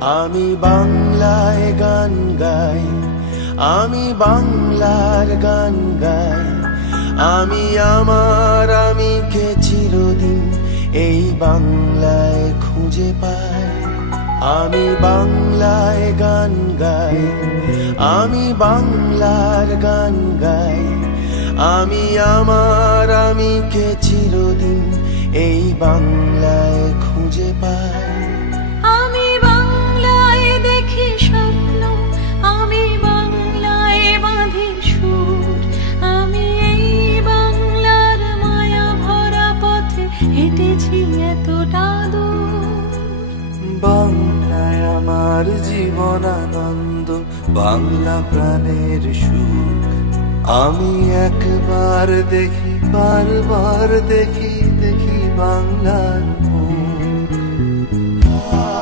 আমি বাংলায় গান গাই, আমি বাংলার গান গাই। আমি আমার আমিকে চিরদিন এই বাংলায় খুঁজে পাই। আমি বাংলায় গান গাই, আমি বাংলার গান গাই। আমি আমার আমিকে চিরদিন এই বাংলায় খুঁজে পাই। আমি বাংলায় দেখি স্বপ্ন, আমি বাংলায় বাঁধি সুর। আমি এই বাংলার মায়া ভরা পথে হেঁটেছি এতটা দূর। বাংলায় আমার জীবন আনন্দ, বাংলা প্রাণের সুখ। আমি একবার দেখি, বারবার দেখি, দেখি বাংলার